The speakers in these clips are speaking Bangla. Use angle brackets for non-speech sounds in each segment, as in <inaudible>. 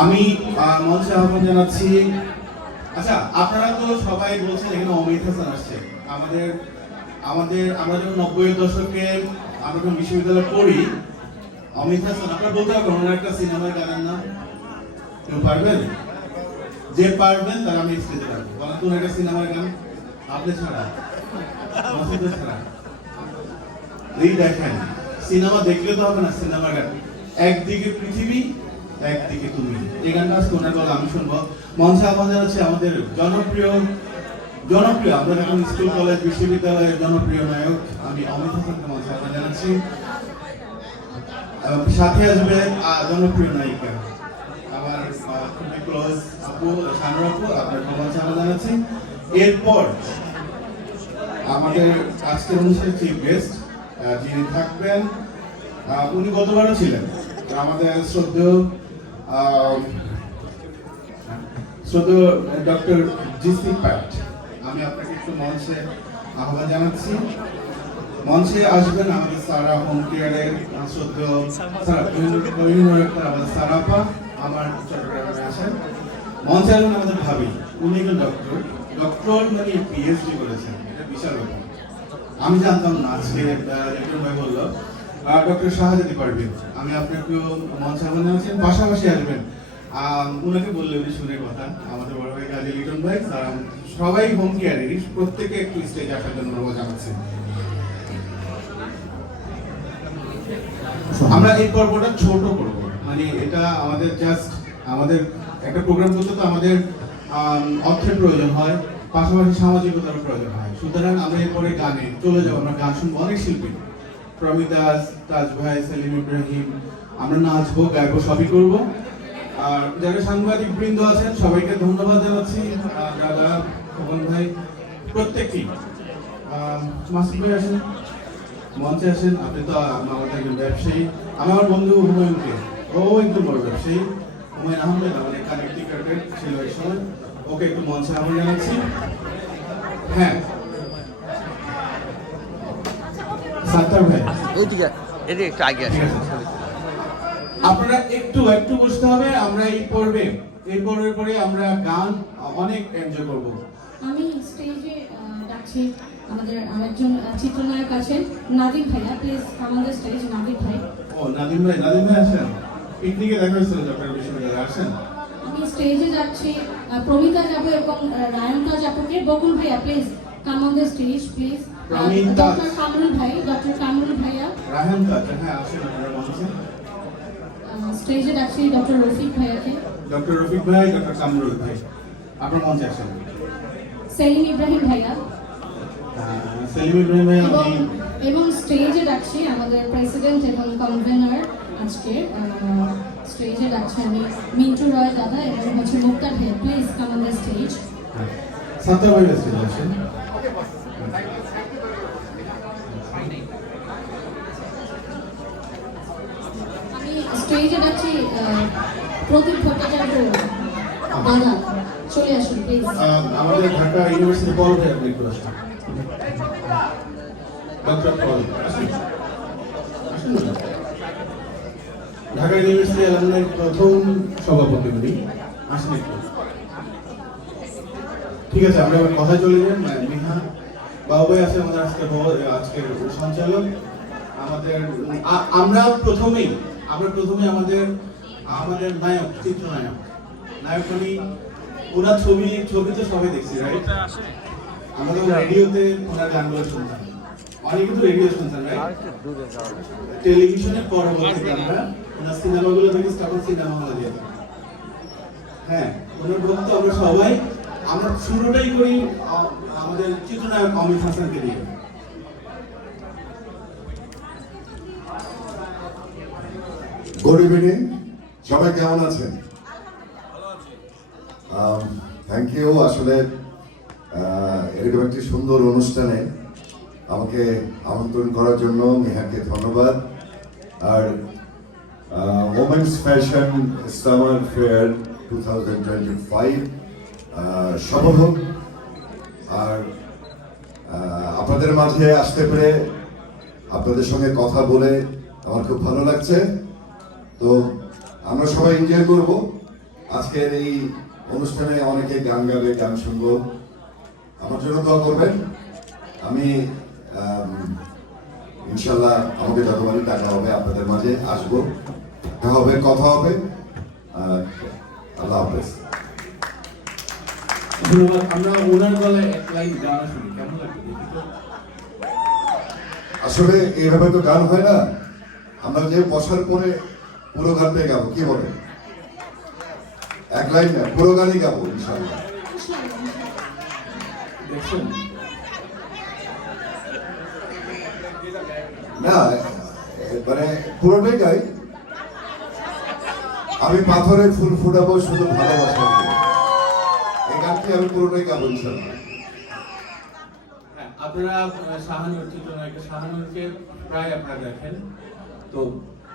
আমি মঞ্চে আহ্বান জানাচ্ছি। আচ্ছা আপনারা তো সবাই বলছেন এখানে অমিত হাসান আসছে। আমাদের আমাদের, আমরা যখন নব্বই দশকে আমরা যখন বিশ্ববিদ্যালয়ে পড়ি, অমিত হাসান, আপনারা বলতে পারবেন, ওনার একটা সিনেমার গানের নাম? কেউ পারবেন? যে পারবেন, তারা আমি স্টেজে রাখব বলেন তো একটা সিনেমার গান। আপনি ছাড়া। ছাড়া। এই দেখেন, সিনেমা দেখলে তো হবে না সিনেমা গান। একদিকে পৃথিবী একদিকে তুমি। এই গানটা ওনার গলা আমি শুনব। মঞ্চে আমাদের হচ্ছে আমাদের জনপ্রিয় জনপ্রিয়, আমরা যখন স্কুল, কলেজ, বিশ্ববিদ্যালয়ের জনপ্রিয় নায়ক, আমি অমিত হাসানকে মঞ্চে আহ্বান জানাচ্ছি। সাথে আসবে জনপ্রিয় নায়িকা। আমার খুবই ক্লোজ আপু শানুর আপু, আপনার মঞ্চে আহ্বান জানাচ্ছি। এরপর আমাদের আজকের অনুষ্ঠানের চিফ গেস্ট যিনি থাকবেন উনি গতবারও ছিলেন। আমাদের শ্রদ্ধেয় আহ, শ্রদ্ধেয় ডক্টর জিসি প্যাট আমি আপনাকে একটু মঞ্চে আহ্বান জানাচ্ছি। মঞ্চে আসবেন আমাদের সারা হোম কেয়ারের শ্রদ্ধেয় সারা আমাদের সারাপা আমার চট্টগ্রামে আসেন। মঞ্চে আসবেন আমাদের ভাবি উনি একজন ডক্টর ডক্টর মানে পিএইচডি করেছেন এটা বিশাল ব্যাপার। আমি জানতাম না আজকে রিটন ভাই বলল। ডক্টর শাহজাদি পারবেন আমি আপনাকে মঞ্চে আহ্বান জানাচ্ছেন পাশাপাশি আসবেন। উনাকে বললে উনি শুনে কথা। আমাদের বড় ভাই কাজী লিটন ভাই স্যার সবাই হোম কেয়ারেরই প্রত্যেকে একটু স্টেজে আসার জন্য অনুরোধ জানাচ্ছি আমরা এই পর্বটা ছোট করব। মানে এটা আমাদের জাস্ট আমাদের একটা প্রোগ্রাম করতে তো আমাদের আম, অর্থের প্রয়োজন হয় পাশাপাশি সামাজিকতার প্রয়োজন হয়। সুতরাং আমরা এরপরে গানে চলে যাব আমরা গান শুনব অনেক শিল্পী। প্রমিতাস তাজ ভাই সেলিম ইব্রাহিম আমরা নাচবো গাইবো সবই করব। আর যারা সাংবাদিক বৃন্দ আছেন সবাইকে ধন্যবাদ জানাচ্ছি। দাদা খোকন ভাই প্রত্যেককেই আহ, মাসুদ ভাই আসেন মঞ্চে আসেন। আপনি তো আমাদের একজন ব্যবসায়ী। আমার বন্ধু হুমায়ুনকে। ও একদম বড় ব্যবসায়ী। হুমায়ুন আহমেদ আমাদের কার্ডের ছিল এক সময়। ওকে একটু মঞ্চে আহ্বান জানাচ্ছি। হ্যাঁ সাত্তার ভাই এইদিকে এদিকে একটু আগে আসেন আপনারা একটু একটু বুঝতে হবে আমরা এই পর্বে এই পর্বের পরে আমরা গান অনেক এনজয় করব। আমি স্টেজে ডাকছি আমাদের আরেকজন চিত্রনায়ক আছেন নাদিম ভাইয়া। প্লিজ আমাদের স্টেজ নাদিম ভাই। ও নাদিম ভাই নাদিম ভাই আসেন। পিকনিকে দেখা হয়েছিল চট্টগ্রাম বিশ্ববিদ্যালয়ে আসেন। আমি স্টেজে যাচ্ছি প্রমিতা যাব এবং রায়ন্তা যাবকে বকুল ভাইয়া please come on the stage please doctor Kamrul ভাই ডক্টর কামরুল ভাইয়া রাহান কাজ হ্যাঁ আসেন আপনারা মঞ্চে স্টেজে ডাকছি ডক্টর রফিক ভাইয়াকে ডক্টর রফিক ভাই ডক্টর কামরুল ভাই আপনার মঞ্চে আসেন সেলিম ইব্রাহিম ভাইয়া সেলিম ইব্রাহিম ভাই এবং স্টেজে ডাকছি আমাদের প্রেসিডেন্ট এবং কনভেনার আজকে স্টেজে ডাকছি আমি মিন্টু রয় দাদা এবং হচ্ছে মুক্তার ভাইয়া please come on the stage. Sattar ভাই আসেন আসেন আমাদের ঢাকা ইউনিভার্সিটি পল ভাই আপনি একটু আসেন। ঢাকা ইউনিভার্সিটি অ্যালামনাই প্রথম সভাপতি উনি। আসেন ঠিক আছে, আমরা কথা চলে যাই। মানে নেহা আছে আমাদের আজকে আজকের সঞ্চালক। আমাদের আমরা প্রথমেই আমরা প্রথমে আমাদের আমাদের নায়ক চিত্রনায়ক। নায়ক উনি ওনার ছবি ছবি তো সবাই দেখছি রাইট আমরা তো রেডিওতে ওনার গানগুলো শুনতাম। অনেকে তো রেডিও শুনতাম রাইট টেলিভিশনের পরবর্তীতে আমরা ওনার সিনেমাগুলো দেখি তখন সিনেমা হলে যেতাম। হ্যাঁ ওনার ভক্ত আমরা সবাই আমরা শুরুটাই করি আমাদের চিত্রনায়ক অমিত হাসানকে দিয়ে। গুড ইভিনিং সবাই কেমন আছেন? থ্যাংক ইউ আসলে এরকম একটি সুন্দর অনুষ্ঠানে আমাকে আমন্ত্রণ করার জন্য নেহাকে ধন্যবাদ। আর women's fashion summer fair two thousand twenty five সফল হোক আর আপনাদের মাঝে আসতে পেরে আপনাদের সঙ্গে কথা বলে আমার খুব ভালো লাগছে। তো আমরা সবাই এনজয় করব। আজকের এই অনুষ্ঠানে অনেকে গান গাবে, গান শুনব। আমার জন্য দোয়া করবেন। আমি ইনশাল্লাহ আমাকে যতবারই টাকা হবে আপনাদের মাঝে আসব। হবে, কথা হবে। আল্লাহ হাফেজ। ধন্যবাদ। আমরা ওনার গলায় এক লাইন গান শুনি কেমন লাগবে আসলে এইভাবে তো গান হয় না। আমরা যে বসার পরে পুরো গানটাই গাবো কি বলে এক লাইন না পুরো গানই গাবো ইনশাল্লাহ দেখছেন? না মানে পুরোটাই গাই। আমি পাথরে ফুল ফুটাবো শুধু ভালোবাসা আমি পুরোটাই গাবো ইনশাল্লাহ হ্যাঁ, আপনারা শাহানুর চিত্রনায়িকা শাহানুরকে প্রায় আপনারা দেখেন। তো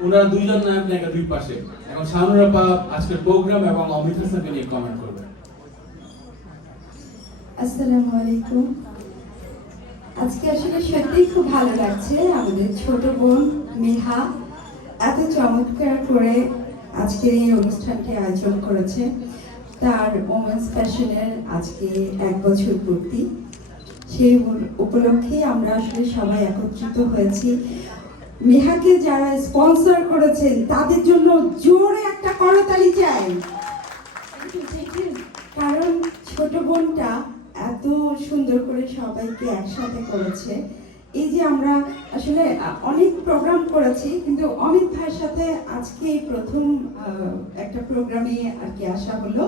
ওনারা দুইজন নায়ক নায়িকা দুই পাশে। এখন শাহানুর আপা আজকের প্রোগ্রাম এবং অমিত হাসানকে নিয়ে কমেন্ট করবেন। আসসালামু আলাইকুম। আজকে আসলে সত্যিই খুব ভালো লাগছে আমাদের ছোট বোন মেহা এত চমৎকার করে আজকের এই অনুষ্ঠানটি আয়োজন করেছে। তার ওমেন্স ফ্যাশনের আজকে এক বছর পূর্তি। সেই উপলক্ষে আমরা আসলে সবাই একত্রিত হয়েছি। মেহাকে যারা স্পন্সর করেছেন তাদের জন্য জোরে একটা করতালি চাই। কারণ ছোট বোনটা এত সুন্দর করে সবাইকে একসাথে করেছে। এই যে আমরা আসলে অনেক প্রোগ্রাম করেছি, কিন্তু অমিত ভাইয়ের সাথে আজকে এই প্রথম একটা প্রোগ্রামে আর কি আসা হলো।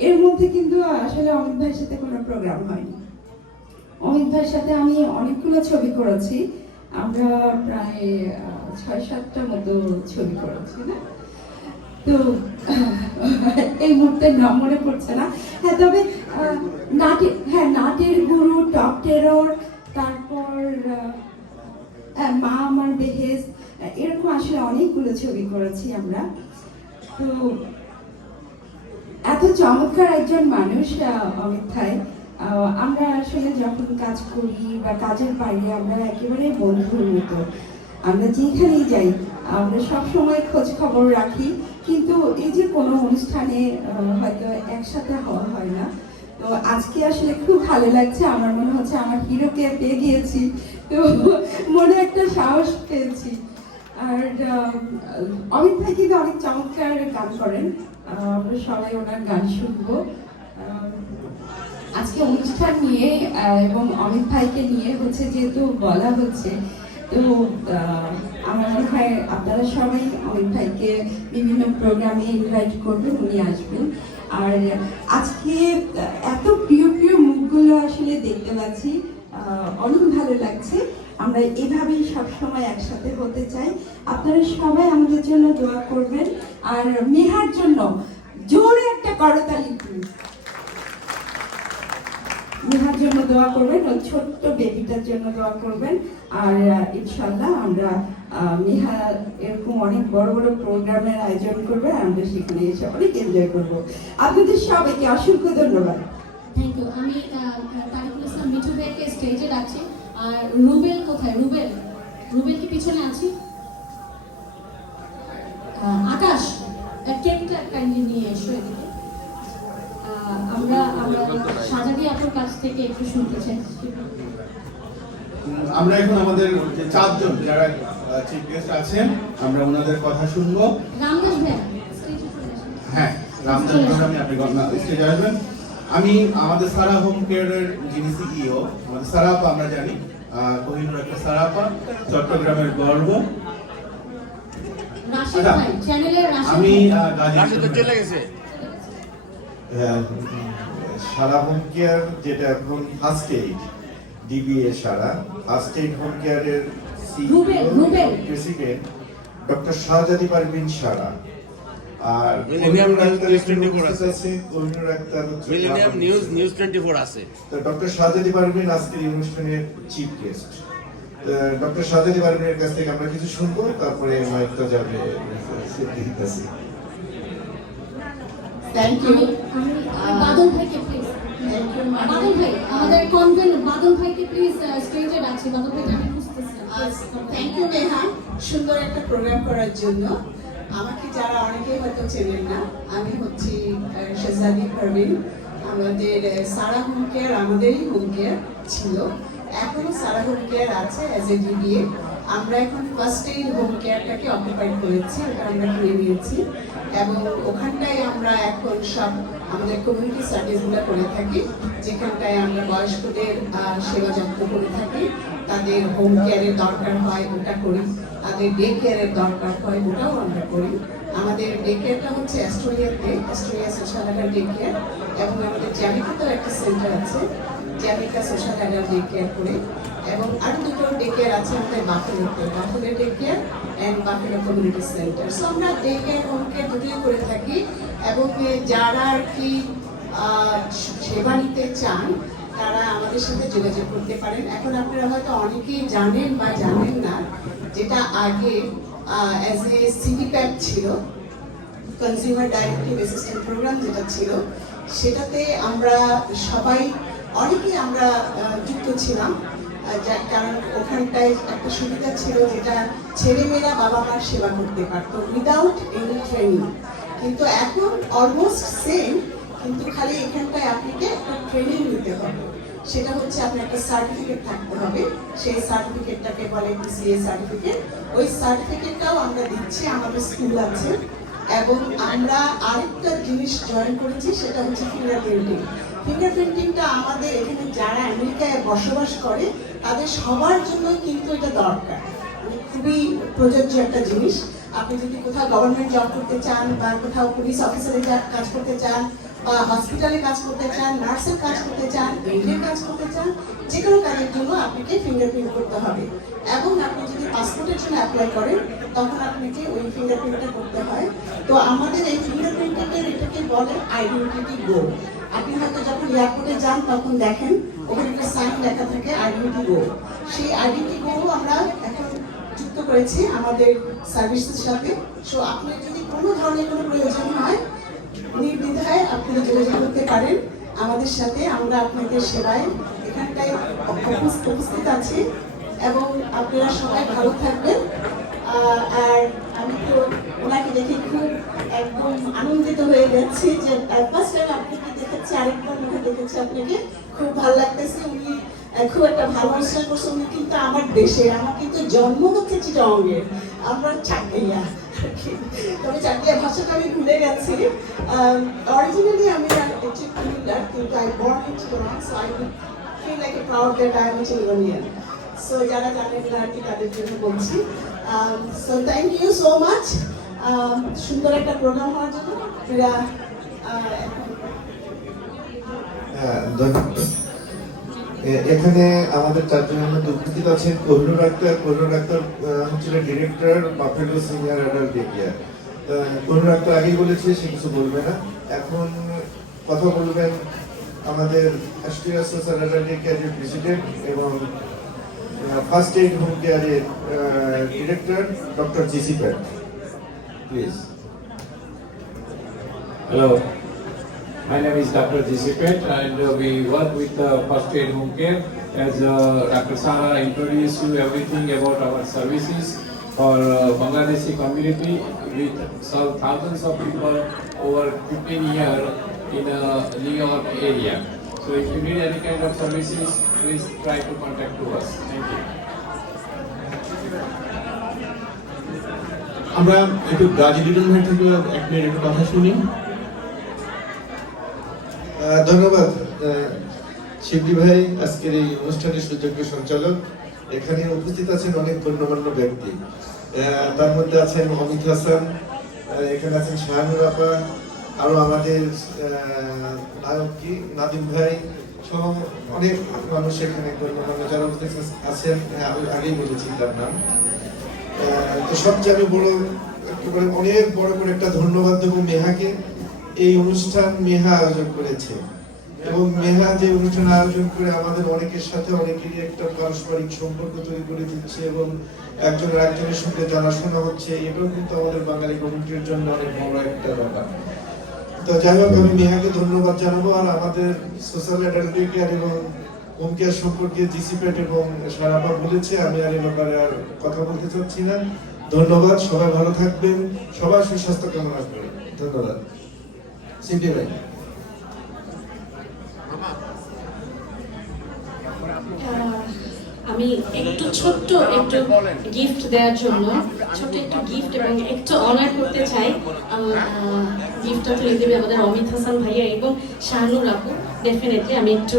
এর মধ্যে কিন্তু আসলে অমিত ভাইয়ের সাথে কোনো প্রোগ্রাম হয়নি। অমিত ভাইয়ের সাথে আমি অনেকগুলো ছবি করেছি। আমরা প্রায় ছয় সাতটা মতো ছবি করেছি, না? তো, <laughs> এই মুহূর্তে নাম মনে পড়ছে না। হ্যাঁ তবে নাটের হ্যাঁ নাটের গুরু, টপ টেরর তারপর মা আমার বেহেস এরকম আসলে অনেকগুলো ছবি করেছি আমরা। তো এত চমৎকার একজন মানুষ আহ, অমিত ভাই আহ, আমরা আসলে যখন কাজ করি বা কাজের বাইরে আমরা একেবারে বন্ধুর মতো। আমরা যেখানেই যাই আমরা সব সময় খোঁজ খবর রাখি। কিন্তু এই যে কোনো অনুষ্ঠানে হয়তো একসাথে হওয়া হয় না। তো আজকে আসলে খুব ভালো লাগছে। আমার মনে হচ্ছে আমার হিরোকে পেয়ে গিয়েছি। তো মনে একটা সাহস পেয়েছি। আর অমিত ভাই কিন্তু অনেক চমৎকার গান করেন। আমরা সবাই ওনার গান শুনব। আজকে অনুষ্ঠান নিয়ে এবং অমিত ভাইকে নিয়ে হচ্ছে যেহেতু বলা হচ্ছে, তো আমার মনে হয় আপনারা সবাই অমিত ভাইকে বিভিন্ন প্রোগ্রামে ইনভাইট করবেন, উনি আসবেন। আর আজকে এত প্রিয় প্রিয় মুখগুলো আসলে দেখতে পাচ্ছি। অনেক ভালো লাগছে। আমরা এভাবেই সবসময় একসাথে হতে চাই। আপনারা সবাই আমাদের জন্য দোয়া করবেন। আর মেহার জন্য জোরে একটা করতালি মেহার জন্য দোয়া করবেন। ওই ছোট্ট বেবিটার জন্য দোয়া করবেন। আর ইনশাল্লাহ আমরা মেহা এরকম অনেক বড় বড় প্রোগ্রামের আয়োজন করবে, আমরা সেখানে এসে অনেক এনজয় করব। আপনাদের সবাইকে অসংখ্য ধন্যবাদ। আমি স্টেজে রাখছি আর কোথায়? রুবেল কি পিছনে আছি? আকাশ নিয়ে এসো আমরা আমরা সাজাদি আপুর কাছ থেকে একটু শুনতে চাই। আমরা এখন আমাদের যে চারজন যারা চিফ গেস্ট আছেন আমরা ওনাদের কথা শুনব। হ্যাঁ রামদাস প্রোগ্রামে আপনি স্টেজে আসবেন। আমি আমাদের সারা হোম কেয়ারের যিনি সিইও আমাদের সারাপা আমরা জানি কোহিনুর একটা সারাপা চট্টগ্রামের গর্ব। আচ্ছা, আমি আহ, সারা হোম কেয়ার যেটা এখন first aid DBA Sara aid home কেয়ারের। প্রেসিডেন্ট ডক্টর শাহজাদি পারভিন সারা আর এখানে 24 আছে। মিলেনিয়াম নিউজ থেকে। নিউজ টোয়েন্টি ফোর আছে তো ডক্টর শাহজাদি পারভিন আজকের এই অনুষ্ঠানের চিফ গেস্ট ডক্টর শাহজাদি পারভিনের কাছ থেকে আমরা কিছু শুনব তারপরে মাইকটা যাবে কাছে থ্যাংক ইউ বাদল ভাইকে বাদল ভাই আমাদের কনভেন্ট বাদল ভাইকে প্লিজ স্টেজে রাখছি বাদল ভাই আমি থ্যাংক ইউ নেহা। সুন্দর একটা প্রোগ্রাম করার জন্য। আমাকে যারা অনেকেই হয়তো চেনেন না আমি হচ্ছি আহ, শেহজাদি পারভিন আমাদের সারা হোম কেয়ার আমাদেরই হোম কেয়ার ছিল। এখনও সারা হোম কেয়ার আছে অ্যাজ এ ডিবিএ আমরা এখন ফার্স্ট হোম কেয়ারটাকে অকুপাইড করেছি, ওটা আমরা কিনে নিয়েছি। এবং ওখানটায় আমরা এখন সব আমাদের কমিউনিটি সার্ভিসগুলো করে থাকি, যেখানটায় আমরা বয়স্কদের সেবা যত্ন করে থাকি। তাদের হোম কেয়ারের দরকার হয়, ওটা করি। তাদের ডে কেয়ারের দরকার হয়, ওটাও আমরা করি। আমাদের ডে কেয়ারটা হচ্ছে অ্যাস্ট্রোলিয়াতে Astoria social adult day care এবং আমাদের জ্যামিকাতেও একটা সেন্টার আছে Jamaica social adult day care করে। এবং আরও দুটো ডে কেয়ার আছে, আমাদের বাফেলোতে Buffalo day care and Buffalo community center so আমরা ডে কেয়ার দুটোই করে থাকি এবং যারা আর কি সেবা নিতে চান, তারা আমাদের সাথে যোগাযোগ করতে পারেন। এখন আপনারা হয়তো অনেকেই জানেন বা জানেন না যেটা আগে অ্যাজ এ সিটি প্যাক ছিল কনজিউমার ডাইরেক্টিভ অ্যাসিস্ট্যান্ট প্রোগ্রাম যেটা ছিল, সেটাতে আমরা সবাই, অনেকেই আমরা যুক্ত ছিলাম। যার কারণ ওখানটায় একটা সুবিধা ছিল যেটা ছেলেমেয়েরা বাবা মার সেবা করতে পারতো উইদাউট এনি ট্রেনিং কিন্তু এখন অলমোস্ট সেম কিন্তু খালি এখানটায় আপনাকে একটা ট্রেনিং নিতে হবে। সেটা হচ্ছে আপনার একটা সার্টিফিকেট থাকতে হবে। সেই সার্টিফিকেটটাকে বলে পিসিএ সার্টিফিকেট ওই সার্টিফিকেটটাও আমরা দিচ্ছি, আমাদের স্কুল আছে। এবং আমরা আরেকটা জিনিস জয়েন করেছি, সেটা হচ্ছে ফিঙ্গার প্রিন্টিং ফিঙ্গার প্রিন্টিংটা আমাদের এখানে যারা আমেরিকায় বসবাস করে তাদের সবার জন্য কিন্তু এটা দরকার। মানে খুবই প্রযোজ্য একটা জিনিস। আপনি যদি কোথাও গভর্নমেন্ট জব করতে চান বা কোথাও পুলিশ অফিসারে কাজ করতে চান বা হসপিটালে কাজ করতে চান নার্সের কাজ করতে চান এইডের কাজ করতে চান, যে কোনো কাজের জন্য আপনাকে ফিঙ্গারপ্রিন্ট করতে হবে। এবং আপনি যদি পাসপোর্টের জন্য অ্যাপ্লাই করেন, তখন আপনাকে ওই ফিঙ্গারপ্রিন্টটা করতে হয়। তো আমাদের এই ফিঙ্গারপ্রিন্টের এটাকে বলে আইডেন্টিটি গো আপনি হয়তো যখন এয়ারপোর্টে যান, তখন দেখেন ওখানে একটা সাইন লেখা থাকে আইডেন্টি গো সেই আইডেন্টি গো আমরা এখন যুক্ত করেছি আমাদের সার্ভিসের সাথে। সো আপনার যদি কোনো ধরনের কোনো প্রয়োজন হয়, নির্দ্বিধায় আপনি যোগাযোগ করতে পারেন। আমাদের সাথে আমরা আপনাদের সেবায় এখানটায় উপস্থিত আছি এবং আপনারা সবাই ভালো থাকবেন। আর আমি তো ওনাকে দেখে খুব একদম আনন্দিত হয়ে যাচ্ছি যে ফার্স্ট টাইম আপনাকে দেখেছি আরেকবার মনে দেখেছি আপনাকে। খুব ভালো লাগতেছে উনি খুব একটা ভালো অনুষ্ঠান করছেন উনি কিন্তু আমার দেশে আমার কিন্তু জন্ম হচ্ছে চিটঙ্গের আমরা চাকরিয়া তবে চাকরিয়া ভাষাটা আমি ভুলে গেছি। অরিজিনালি আমি চিটঙ্গার কিন্তু I born in Chittagong so I feel like a proud that I am Chittagonian so যারা জানেন না আর কি তাদের জন্য বলছি। So thank you so much সুন্দর একটা প্রোগ্রাম হওয়ার জন্য। আহ, হ্যাঁ, এখানে আমাদের চারজনের মধ্যে উপস্থিত আছেন কোহিনুর আক্তার কোহিনুর আক্তার আহ, হচ্ছিল director Buffalo senior adult day care Kohinoor Akhtar আগেই বলেছে সে কিছু বলবে না। এখন কথা বলবেন আমাদের Australia social adult day president এবং ফার্স্ট এইড হোম কেয়ারের director doctor GC Pat please Hello, my name is Dr. J.C. Pet and uh, we work with uh, First Aid Home Care. As uh, Dr. Sara introduced you everything about our services for uh, Bangladeshi community. We serve thousands of people over 15 years in uh, New York area. So if you need any kind of services, please try to contact to us. Thank you. আমরা একটু গাজী লিটন ভাই থেকে এক মিনিট একটু কথা শুনি আহ, ধন্যবাদ শিবলি ভাই, আজকের এই অনুষ্ঠানের সুযোগ্য সঞ্চালক। এখানে উপস্থিত আছেন অনেক গণ্যমান্য ব্যক্তি। তার মধ্যে আছেন অমিত হাসান এখানে আছেন শাহানুর আপা, আরও আমাদের নায়ক কি? নাদিম ভাই, সহ অনেক মানুষ এখানে গণ্যমান্য যারা উপস্থিত আছেন আমি আগেই বলেছি তার নাম। তো সবচেয়ে আমি বড় অনেক বড় করে একটা ধন্যবাদ দেবো মেহাকে এই অনুষ্ঠান মেহা আয়োজন করেছে। এবং মেহা যে অনুষ্ঠান আয়োজন করে আমাদের অনেকের সাথে অনেকেরই একটা পারস্পরিক সম্পর্ক তৈরি করে দিচ্ছে এবং একজন একজনের সঙ্গে জানাশোনা হচ্ছে, এটাও কিন্তু আমাদের বাঙালি কমিউনিটির জন্য অনেক বড় একটা ব্যাপার। তো যাই হোক, আমি মেহাকে ধন্যবাদ জানাব আর আমাদের সোশ্যাল অ্যাডাল্ট এবং হোম কেয়ার সম্পর্কে জিসিপেট এবং সারাপা বলেছে, আমি আর এ ব্যাপারে আর কথা বলতে চাচ্ছি না। ধন্যবাদ, সবাই ভালো থাকবেন, সবার সুস্বাস্থ্য কামনা করি। ধন্যবাদ। সিটি ভাই আমি একটু ছোট্ট একটু গিফট দেওয়ার জন্য ছোট্ট একটু গিফট এবং একটু অনার করতে চাই। গিফটটা তুলে দেবে আমাদের অমিত হাসান ভাইয়া এবং শাহানুর আপু ডেফিনেটলি আমি একটু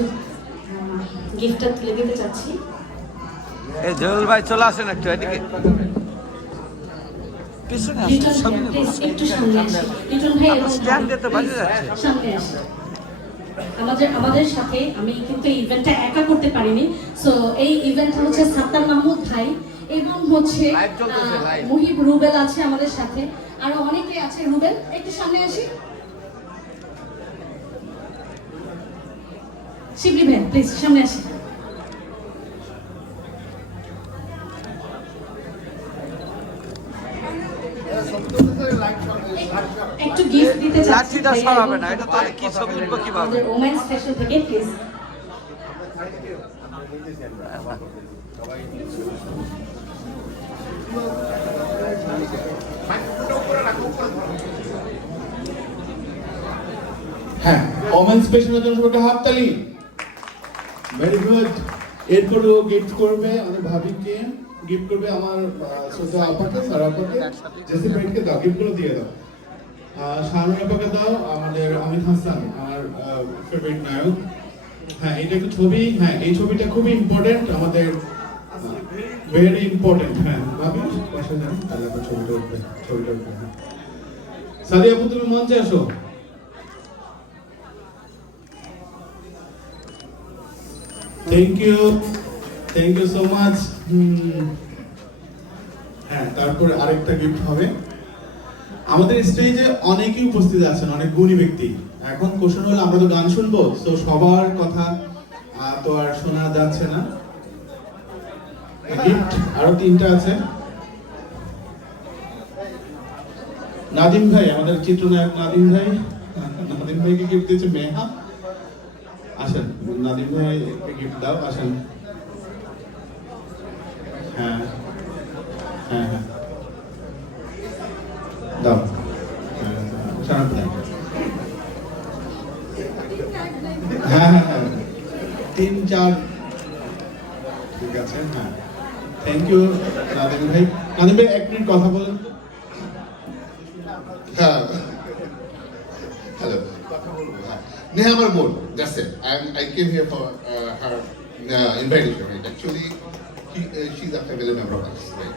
গিফটটা তুলে দিতে চাচ্ছি। এই জহুল ভাই চলে আসেন একটু এদিকে। পিছনে আসেন সামনে এবং Stand বাজে যাচ্ছে। আমাদের আমাদের সাথে আমি কিন্তু ইভেন্টটা একা করতে পারিনি। সো এই ইভেন্ট হচ্ছে সাত্তার মাহমুদ ভাই এবং হচ্ছে। মুহিব রুবেল আছে আমাদের সাথে। আরও অনেকে আছে। রুবেল একটু সামনে আসি। শিবলি ভাই প্লিজ সামনে আসি একটু গিফট চাচ্ছি সরাবে না, এটা তাহলে কি ছবি উঠবো কীভাবে? ওমেন স্পেশাল থেকে প্লিজ হ্যাঁ ওমেন স্পেশালের জন্য সবাইকে হাততালি। ভেরি গুড এরপরেও গিফট করবে আমাদের ভাবিকে গিফট করবে আমার শ্রদ্ধা আপাকে স্যার আপাকে। জেসি পেটকে দাও গিফটগুলো দিয়ে দাও। শাহরুখ দাও, আমাদের অমিত হাসান, আমার ফেভারিট নায়ক। হ্যাঁ এটা একটু ছবি হ্যাঁ এই ছবিটা খুবই ইম্পর্টেন্ট আমাদের ভেরি ইম্পর্টেন্ট হ্যাঁ। ভাবি পাশে যান তাহলে আপনার ছবিটা উঠবে ছবিটা উঠবে আপু তুমি মঞ্চে আসো। Thank you thank you so much হ্যাঁ তারপরে আরেকটা গিফট হবে। আমাদের স্টেজে অনেকেই উপস্থিত আছেন, অনেক গুণী ব্যক্তি। এখন কোশ্চেন হলো, আমরা তো গান শুনব তো সবার কথা তো আর শোনা যাচ্ছে না। আরও তিনটা আছে। নাদিম ভাই, আমাদের চিত্রনায়ক নাদিম ভাই। নাদিম ভাইকে গিফট দিয়েছে মেহা। আসেন, নাদিম ভাই গিফট দাও, আসেন। হ্যাঁ হ্যাঁ হ্যাঁ। দাও। হ্যাঁ, হ্যাঁ হ্যাঁ। তিন চার। ঠিক আছে হ্যাঁ। থ্যাংক ইউ নাদিম ভাই। নাদিম ভাই এক মিনিট কথা বলেন। হ্যাঁ। হ্যালো নেহা আমার বোন that's it I I came here for her invitation right actually she is a member of us right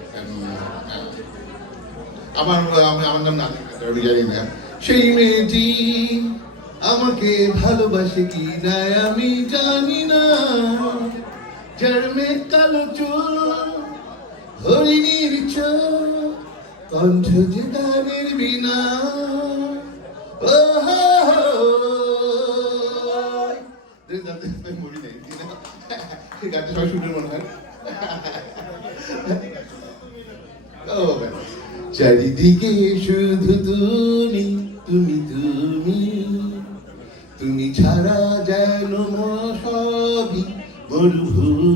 আমার, আমি- আমার নাম নাদিম আমি জানি না। সেই মেয়েটি আমাকে ভালোবাসে কি না আমি জানি না। যার কালো চোখ, হরিণীর চোখ, কণ্ঠ যে গানের বিনা। ও know? সেই গানটা সবাই মনে হয়। man. চারিদিকে শুধু তুমি তুমি তুমি। তুমি ছাড়া যেন সবই মরুভূমি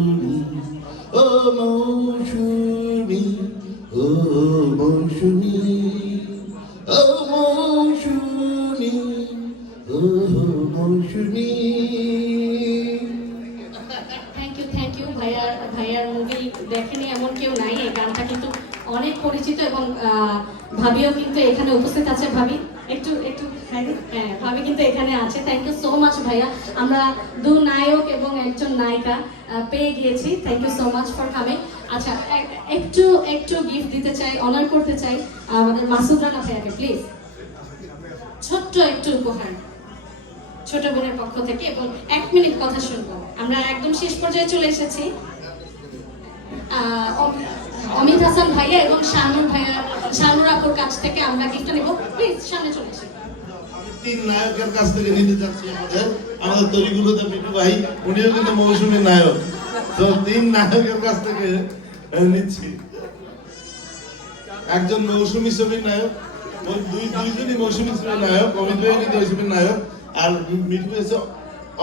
আচ্ছা একটু একটু গিফট দিতে চাই অনার করতে চাই, আমাদের মাসুদ রানা ভাইয়াকে প্লিজ ছোট্ট একটু উপহার। ছোট বোনের পক্ষ থেকে এবং এক মিনিট কথা শুনব। আমরা একদম শেষ পর্যায়ে চলে এসেছি। অমিত হাসান ভাইয়া এবং শাহানুর ভাইয়া শাহানুর আপুর কাছ থেকে আমরা গিফট নেব। প্লিজ সামনে চলে এসে তিন নায়কের কাছ থেকে নিতে যাচ্ছি আমাদের। আমাদের তরিগুলোতে মিঠু ভাই উনিও কিন্তু মৌসুমী নায়ক। তো তিন নায়কের কাছ থেকে নিচ্ছি। একজন মৌসুমী ছবির নায়ক দুই দুইজনই মৌসুমী ছবির নায়ক অমিত ভাই কিন্তু ছবির নায়ক আর হয়েছে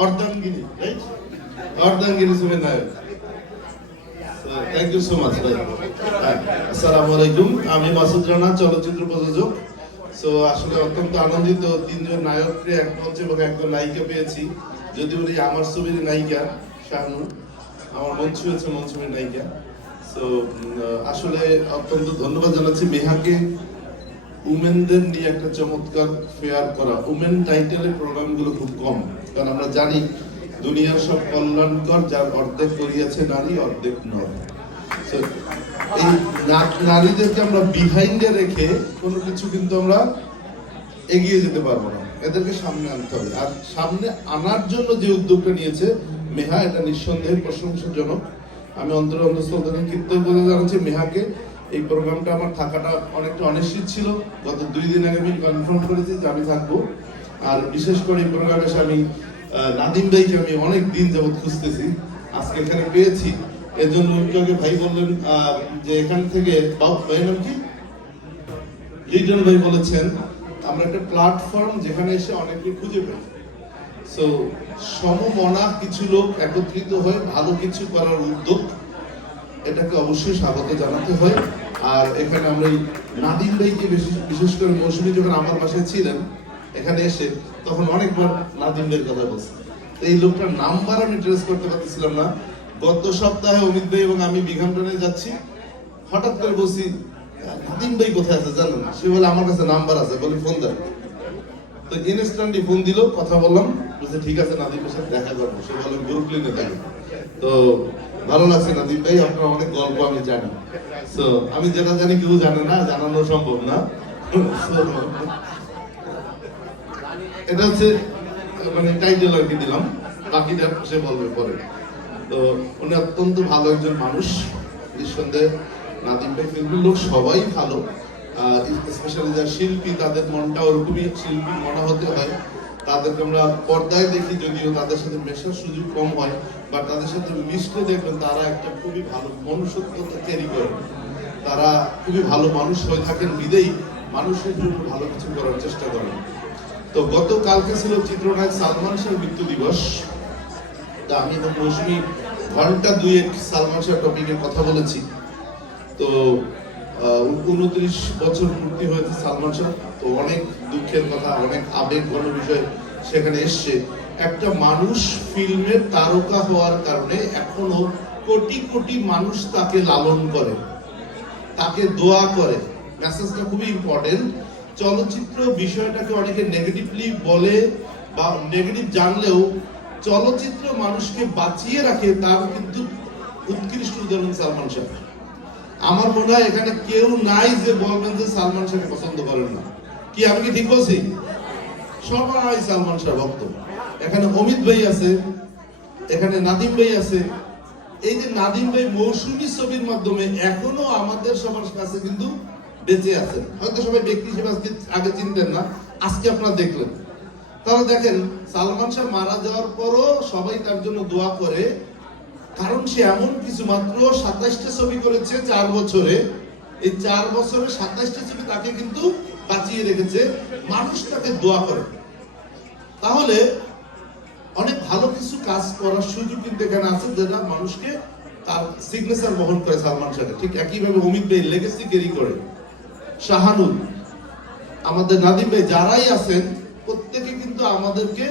অর্ধাঙ্গিনী অর্ধাঙ্গিনী ছবির নায়ক। থ্যাংক ইউ সো মাচ ভাই। হ্যাঁ, আসসালামু আলাইকুম। আমি মাসুদ রানা চলচ্চিত্র প্রযোজক। সো আসলে অত্যন্ত আনন্দিত। তিনজন নায়ককে এক মঞ্চে এবং একজন নায়িকা পেয়েছি। যদি বলি আমার ছবির নায়িকা শাহানু আমার মন ছুঁয়েছে মন ছবির নায়িকা। সো আসলে অত্যন্ত ধন্যবাদ জানাচ্ছি মেহাকে। উমেনদের নিয়ে একটা চমৎকার ফেয়ার করা। উমেন টাইটেলের প্রোগ্রামগুলো খুব কম। কারণ আমরা জানি দুনিয়ার সব কল্যাণকর যার অর্ধেক করিয়াছে নারী অর্ধেক So, এই নারীদেরকে আমরা বিহাইন্ডে রেখে কোনো কিছু কিন্তু আমরা এগিয়ে যেতে পারব না। এদেরকে সামনে আনতে হবে। আর সামনে আনার জন্য যে উদ্যোগটা নিয়েছে মেহা, এটা নিঃসন্দেহে প্রশংসাজনক। আমি অন্তর কৃতজ্ঞতা জানাচ্ছি মেহাকে। এই প্রোগ্রামটা আমার থাকাটা অনেকটা অনিশ্চিত ছিল। গত দুই দিন আগে আমি কনফার্ম করেছি যে আমি থাকব। আর বিশেষ করে এই প্রোগ্রামে আমি নাদিম ভাইকে আমি অনেক দিন যাবৎ খুঁজতেছি। আজকে এখানে পেয়েছি। এর জন্য আগে ভাই বললেন যে এখান থেকে নাম কি? লিটন ভাই বলেছেন, আমরা একটা প্ল্যাটফর্ম যেখানে এসে অনেকে খুঁজে পাই। সো সমমনা কিছু লোক একত্রিত হয়ে ভালো কিছু করার উদ্যোগ, এটাকে অবশ্যই স্বাগত জানাতে হয়। আর এখানে আমরা এই নাদিম ভাইকে বেশি, বিশেষ করে মৌসুমী যখন আমার বাসায় ছিলেন, এখানে এসে তখন অনেকবার নাদিম ভাইয়ের কথা বলছি। এই লোকটার নাম্বার আমি ট্রেস করতে পারতেছিলাম না। গত সপ্তাহে অমিত ভাই এবং আমি বিঘামটনে যাচ্ছি। হঠাৎ করে বলছি, নাদিম ভাই কোথায় আছে জানেন সে বলে, আমার কাছে নাম্বার আছে, বলে ফোন দেন তো ইনস্ট্যান্টলি ফোন দিল, কথা বললাম। বলছে, ঠিক আছে, নাদিম ভাইয়ের সাথে দেখা করব। সে বলে ব্রুকলিনে থাকে তো ভালো লাগছে নাদিম ভাই, আপনার অনেক গল্প আমি জানি। তো আমি যেটা জানি কেউ জানে না, জানানো সম্ভব না। এটা হচ্ছে মানে টাইটেল আর কি দিলাম। বাকিটা সে বলবে পরে। তো উনি অত্যন্ত ভালো একজন মানুষ। নিঃসন্দেহে নাদিম ভাই ফিল্মের লোক সবাই ভালো। স্পেশালি যারা শিল্পী, তাদের মনটা ওরকমই শিল্পী মনে হতে হয়। তাদেরকে আমরা পর্দায় দেখি, যদিও তাদের সাথে মেশার সুযোগ কম হয় বা তাদের সাথে মিশলে দেখবেন তারা একটা খুবই ভালো মনুষ্যত্বতা ক্যারি করে। তারা খুবই ভালো মানুষ হয়ে থাকেন বিদেই, মানুষের জন্য ভালো কিছু করার চেষ্টা করেন। তো গতকালকে ছিল চিত্রনায়ক সালমান শাহের মৃত্যু দিবস। তা আমি এবং মৌসুমী ঘণ্টা দুয়েক সালমান শাহ টপিকে কথা বলেছি। তো উনত্রিশ বছর পূর্তি হয়েছে সালমান শাহ তো অনেক দুঃখের কথা, অনেক আবেগ বিষয় সেখানে এসছে। একটা মানুষ ফিল্মের তারকা হওয়ার কারণে এখনও কোটি কোটি মানুষ তাকে লালন করে, তাকে দোয়া করে। মেসেজটা খুবই ইম্পর্টেন্ট চলচ্চিত্র বিষয়টাকে অনেকে নেগেটিভলি বলে বা নেগেটিভ জানলেও চলচ্চিত্র মানুষকে বাঁচিয়ে রাখে তার কিন্তু উৎকৃষ্ট উদাহরণ সালমান শাহ। আমার মনে হয় এখানে কেউ নাই যে বলবেন যে সালমান শাহকে পছন্দ করেন না। কি, আমি কি ঠিক বলছি? সবাই সালমান শাহ ভক্ত। এখানে অমিত ভাই আছে, এখানে নাদিম ভাই আছে। এই যে নাদিম ভাই মৌসুমী ছবির মাধ্যমে এখনও আমাদের সবার কাছে কিন্তু বেঁচে আছেন। হয়তো সবাই ব্যক্তি হিসেবে আজকে আগে চিনতেন না, আজকে আপনারা দেখলেন। তাহলে দেখেন, সালমান শাহ মারা যাওয়ার পরও সবাই তার জন্য দোয়া করে, কারণ সে এমন কিছু মাত্র সাতাইশটা ছবি করেছে চার বছরে। এই চার বছরে সাতাইশটা ছবি তাকে কিন্তু বাঁচিয়ে রেখেছে, মানুষ তাকে দোয়া করে। তাহলে অনেক ভালো কিছু কাজ করার সুযোগ কিন্তু এখানে আছে যেটা মানুষকে তার সিগনেচার বহন করে সালমান শাহকে। ঠিক একইভাবে অমিত ভাই লেগেসি ক্যারি করে। শাহানুর আমাদের নাদিম ভাই যারাই আছেন, প্রত্যেকে কিন্তু আমাদেরকে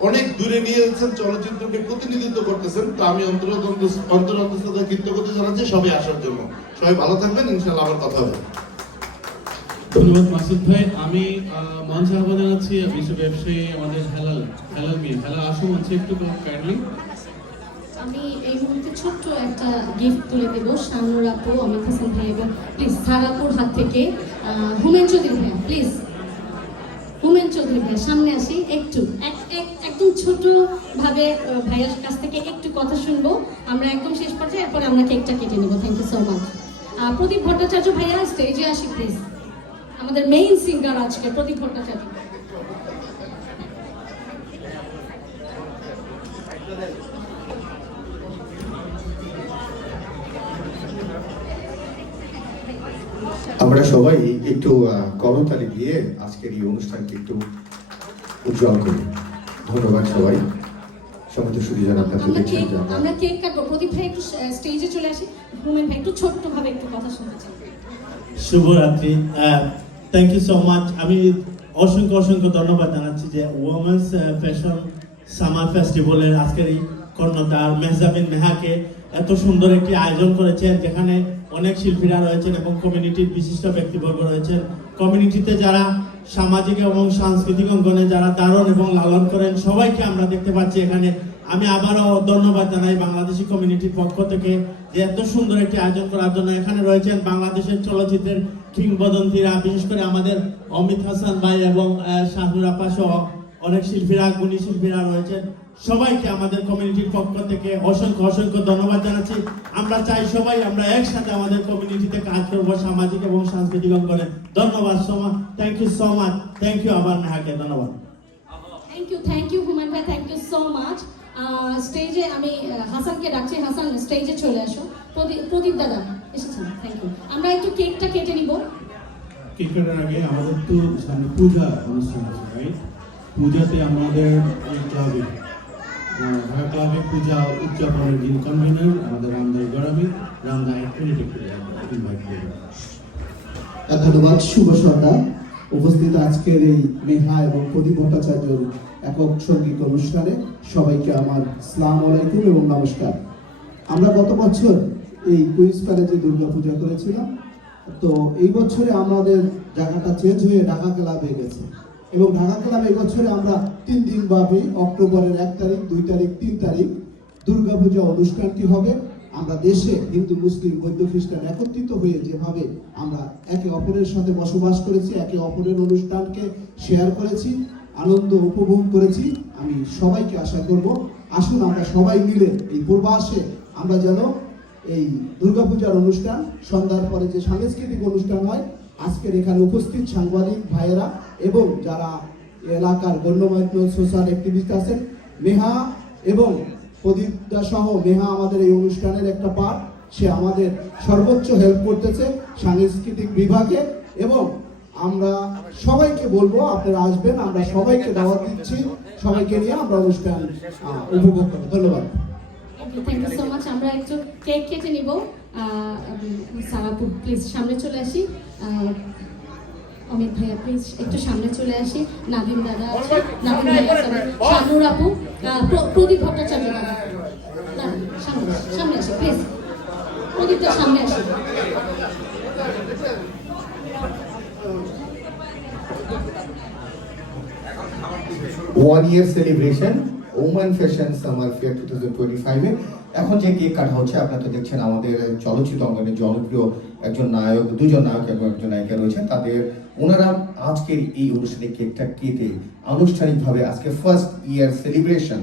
অনেক দূরে নিয়ে যাচ্ছেন চলচ্চিত্রকে প্রতিনিধিত্ব করতেছেন। তো আমি অন্তর কৃতজ্ঞতা জানাচ্ছি সবাই আসার জন্য। সবাই ভালো থাকবেন ইনশাল্লাহ আবার কথা হবে। ধন্যবাদ মাসুদ ভাই। আমি মঞ্চে আহ্বান জানাচ্ছি বিশ্ব ব্যবসায়ী আমাদের হেলাল হেলাল মিয়া হেলাল আসো মঞ্চে একটু কাইন্ডলি আমি এই মুহূর্তে ছোট্ট একটা গিফট তুলে দেবো শানুর আপু অমিত হাসান ভাই এবং প্লিজ সারাপুর হাত থেকে আহ, হুমেন চৌধুরী ভাইয়া প্লিজ হুমেন চৌধুরী ভাই সামনে আসি, একটু, এক- এক- একদম ছোট ভাবে ভাইয়ের কাছ থেকে একটু কথা শুনব। আমরা একদম শেষ পর্যায়ে, এরপরে আমরা কেকটা কেটে নেব। Thank you so much Pradip Bhattacharya ভাইয়া স্টেজে আসি প্লিজ আমাদের মেইন সিঙ্গার আজকে, প্রদীপ ভট্টাচার্য আমরা সবাই একটু করতালি দিয়ে আজকের এই অনুষ্ঠানকে একটু উজ্জ্বল করি ধন্যবাদ সবাই। সমস্ত আপনারা আমরা দেখছেন। কেক আমরা আমরা কেক কাটবো। প্রদীপ ভাই একটু স্টেজে চলে আসি। হুমেন ভাই একটু ছোট্ট ভাবে একটু কথা শুনতে চাই। শুভরাত্রি। থ্যাংক ইউ সো মাচ আমি অসংখ্য অসংখ্য ধন্যবাদ জানাচ্ছি যে ওমেন্স ফ্যাশন সামার ফেস্টিভ্যালের আজকের এই কর্ণধার মেহজাবিন নেহাকে এত সুন্দর একটি আয়োজন করেছেন যেখানে অনেক শিল্পীরা রয়েছেন এবং কমিউনিটির বিশিষ্ট ব্যক্তিবর্গ রয়েছেন। কমিউনিটিতে যারা সামাজিক এবং সাংস্কৃতিক অঙ্গনে যারা দারণ এবং লালন করেন, সবাইকে আমরা দেখতে পাচ্ছি এখানে। আমি আবারও ধন্যবাদ জানাই বাংলাদেশি কমিউনিটির পক্ষ থেকে যে এত সুন্দর একটি আয়োজন করার জন্য এখানে রয়েছেন বাংলাদেশের চলচ্চিত্রের কিংবদন্তিরা, বিশেষ করে আমাদের অমিত হাসান ভাই এবং শাহুর আপা সহ অনেক শিল্পীরা, গুণী শিল্পীরা রয়েছেন। সবাইকে আমাদের কমিউনিটির পক্ষ থেকে অসংখ্য অসংখ্য ধন্যবাদ জানাচ্ছি। আমরা চাই সবাই আমরা একসাথে আমাদের কমিউনিটিতে কাজ করব সামাজিক এবং সাংস্কৃতিক অঙ্গনে ধন্যবাদ Soma. Thank you so much thank you আবার নেহাকে। ধন্যবাদ। থ্যাংক ইউ থ্যাংক ইউ হুমেন ভাই থ্যাংক ইউ সো মাচ স্টেজে আমি হাসানকে ডাকছি। হাসান স্টেজে চলে আসো। প্রদীপ প্রদীপ দাদা এসেছেন। থ্যাংক ইউ আমরা একটু কেকটা কেটে নিব। কেক কাটার আগে আমাদের তো সামনে পূজা অনুষ্ঠান আছে রাইট পূজাতে আমাদের আহ, পূজা উদযাপনের যিনি কনভেনার আমাদের ইনভাইট ধন্যবাদ, শুভ সন্ধ্যা। উপস্থিত আজকের এই এবং প্রদীপ ভট্টাচার্যর একক সংগীত অনুষ্ঠানে সবাইকে আমার সালাম আলাইকুম এবং নমস্কার। আমরা গত বছর এই কুইন্স প্যালেজে দুর্গা পূজা করেছিলাম, তো এই বছরে আমাদের জায়গাটা চেঞ্জ হয়ে ঢাকা ক্লাবে গেছে। এবং ঢাকা ক্লাবে এই বছরে আমরা তিন দিন ব্যাপী অক্টোবরের এক তারিখ, দুই তারিখ, তিন তারিখ দুর্গাপূজা অনুষ্ঠানটি হবে। আমরা দেশে হিন্দু, মুসলিম, বৌদ্ধ, খ্রিস্টান একত্রিত হয়ে যেভাবে আমরা একে অপরের সাথে বসবাস করেছি, একে অপরের অনুষ্ঠানকে শেয়ার করেছি, আনন্দ উপভোগ করেছি, আমি সবাইকে আশা করব। আসুন আমরা সবাই মিলে এই পূর্বাসে আমরা যেন এই দুর্গাপূজার অনুষ্ঠান, সন্ধ্যার পরে যে সাংস্কৃতিক অনুষ্ঠান হয়, আজকের এখানে উপস্থিত সাংবাদিক ভাইয়েরা এবং যারা এলাকার গণ্যমান্য সোশ্যাল অ্যাক্টিভিস্ট আছেন, মেহা এবং প্রদীপদা সহ মেহা আমাদের এই অনুষ্ঠানের একটা পার্ট সে আমাদের সর্বোচ্চ হেল্প করতেছে সাংস্কৃতিক বিভাগে এবং আমরা সবাইকে বলব, আপনারা আসবেন, আমরা সবাইকে দাওয়াত দিচ্ছি, সবাইকে নিয়ে আমরা অনুষ্ঠান উপভোগ করব। ধন্যবাদ। আমরা একটু কেক কেটে নিব। সামনে চলে আসি। অমিত ভাইয়া প্লিজ একটু সামনে চলে আসি। নাদিম দাদা আছে। নাদিম ভাইয়া শানুর আপু প্রদীপ ভট্টাচার্য দাদা। দাদা, সামনে সামনে আসি প্লিজ প্রদীপটা সামনে আসি। One year celebration woman fashion summer fair two thousand twenty ফাইভে এখন যে কেক কাটা হচ্ছে আপনারা তো দেখছেন আমাদের চলচ্চিত্র অঙ্গনে জনপ্রিয় একজন নায়ক দুজন নায়ক এবং একজন নায়িকা রয়েছেন। তাদের ওনারা আজকের এই অনুষ্ঠানে কেকটা কেটে আনুষ্ঠানিকভাবে আজকে ফার্স্ট ইয়ার সেলিব্রেশন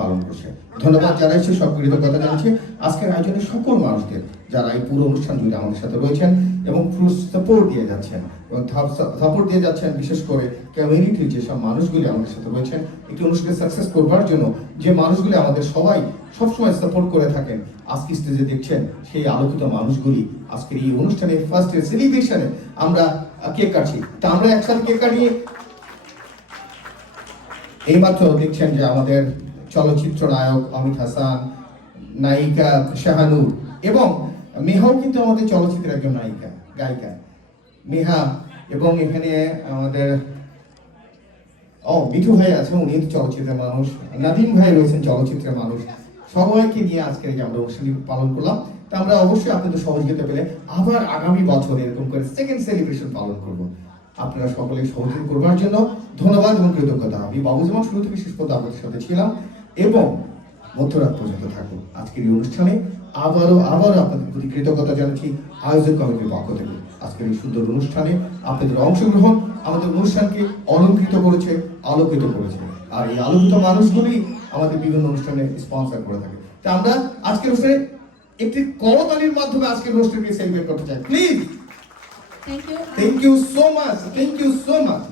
পালন করছে। ধন্যবাদ জানাচ্ছি সব কৃতজ্ঞতা জানাচ্ছি আজকের আয়োজনে সকল মানুষদের যারা এই পুরো অনুষ্ঠান জুড়ে আমাদের সাথে রয়েছেন এবং পুরো সাপোর্ট দিয়ে যাচ্ছেন এবং সাপোর্ট দিয়ে যাচ্ছেন, বিশেষ করে কমিউনিটির যেসব মানুষগুলি আমাদের সাথে রয়েছেন, একটি অনুষ্ঠানে সাকসেস করবার জন্য যে মানুষগুলি আমাদের সবাই সবসময় সাপোর্ট করে থাকেন, আজকে স্টেজে দেখছেন সেই আলোকিত মানুষগুলি আজকের এই অনুষ্ঠানে ফার্স্ট সেলিব্রেশনে আমরা কেক কাটছি। তা আমরা একসাথে কেক কাটিয়ে এইমাত্র দেখছেন যে আমাদের চলচ্চিত্র নায়ক অমিত হাসান, নায়িকা শাহানুর এবং মেহাও কিন্তু আমাদের চলচ্চিত্রের একজন নায়িকা, গায়িকা। মেহা এবং এখানে আমাদের, ও, মিঠু ভাই আছে, উনি চলচ্চিত্রের মানুষ। নাদিম ভাই রয়েছেন চলচ্চিত্রের মানুষ। সবাইকে নিয়ে আজকে আমরা অনুষ্ঠানটি পালন করলাম। তা আমরা অবশ্যই আপনাদের সহযোগিতা পেলে আবার আগামী বছর এরকম করে সেকেন্ড সেলিব্রেশন পালন করব। আপনারা সকলে সহযোগিতা করবার জন্য ধন্যবাদ এবং কৃতজ্ঞতা। আমি বাবু যেমন শুরু থেকে শেষ পর্যন্ত আপনাদের সাথে ছিলাম এবং মধ্যরাত পর্যন্ত থাকব। আজকের এই অনুষ্ঠানে আবারও আবারও আপনাদের প্রতি কৃতজ্ঞতা জানাচ্ছি আয়োজক কমিটির পক্ষ থেকে। আজকের এই সুন্দর অনুষ্ঠানে আপনাদের অংশগ্রহণ আমাদের অনুষ্ঠানকে অলঙ্কৃত করেছে, আলোকিত করেছে। আর এই আলোকিত মানুষগুলি আমাদের বিভিন্ন অনুষ্ঠানে স্পন্সর করে থাকে। তা আমরা আজকের অনুষ্ঠানে একটি করতালির মাধ্যমে আজকের অনুষ্ঠানকে সেলিব্রেট করতে চাই। Please thank you so much thank you so much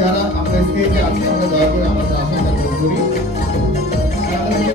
যারা আপনার স্টেজে আজকে আমরা দয়া করে আমাদের আশা করি।